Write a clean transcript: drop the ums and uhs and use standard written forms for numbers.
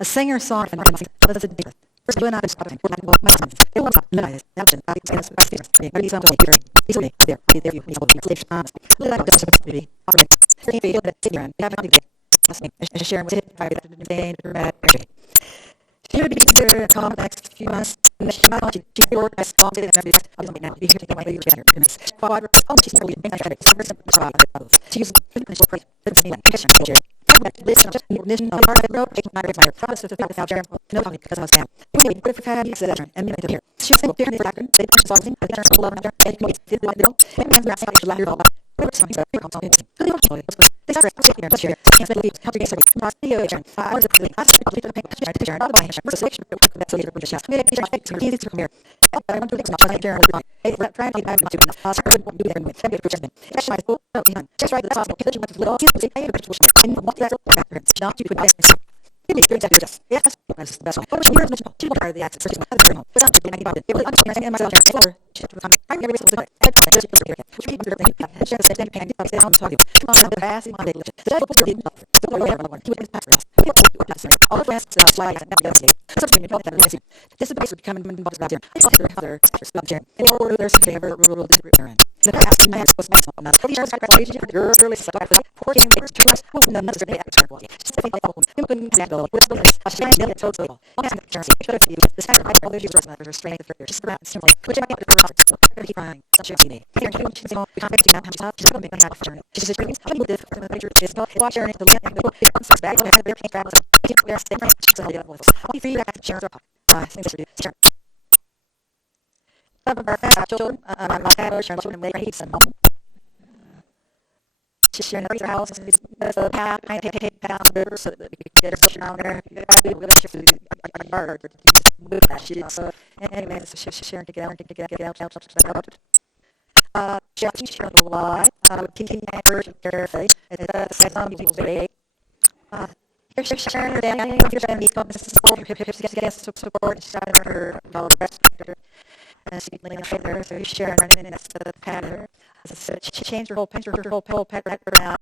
A singer-songwriter and was a diva. First, you and I been stopping. We're like, well, my sons. They want to minimize that. I think it's very some way here. These are there. There you know, it's honest. Look like this is really offering. Three feel that sit around. Have nothing to get. And sharing with it. Private and day and every. She would be considered a calm next few months. And she might want to keep your best all day and every day. I'll be now. Be here to get my baby together. Goodness. Quadra. Oh, she's really big. She used to finish for praise. Listen, just mission on the road, taking my promise to without Jeremy. No, because I was down. We if we had these and me to here. She was there in the background. They put something. I turned to love her. They can get the middle. And I'm grasping to laugh all. Something so here comes on it. This is here. Just here. Can't believe how to get started. My video turn. I was the last to the picture to turn out by him. For selection so you can just maybe try to easy to come here. I want to fix my Jeremy. Hey, try to get to I wouldn't do that in the picture. That's my school. Just right. That's awesome. Because you want to little. And what that's not to put that. Yes, that's the best one. But you're mentioned to part of the access. Without the idea about it, it was understanding myself. I never was like, I just here. Which people think that just stand and I sound talking. Come on, the fast in my day. The devil did not. So I never want to pass us. All the rest of the life and that something you know that this is basically becoming involved about there. It's all other stuff there. In order there's a favor rule disagreement. The past man was on that. The years I graduated, your early supply for 14 years to us. Well, the numbers are made at work. Just think like you couldn't example with the a shiny million total. All the currency. The second I all those users are straight the figure. Just around simply. Which I might be profits. Keep crying. Such a TV. Here you know, we can't do that. How much just make that for Just is really how this the picture is not watch her the land and the book. It's back and their paint travels. Keep their staying right. So they will. I'll be free back to share. I think this is sure. Our children, my family, children, they hate some. Sharing the house, the path, I take down the river so that we can get her down there. We will shift a yard, move that shit. So, anyway, so sharing to get out. Sharing the lie, continue my version carefully. It's some people's way. You're sharing her down, you're sharing these companies, support, sharing her, all the rest of her. And she can lay there, so you share and that's the pattern. Change your whole pattern now.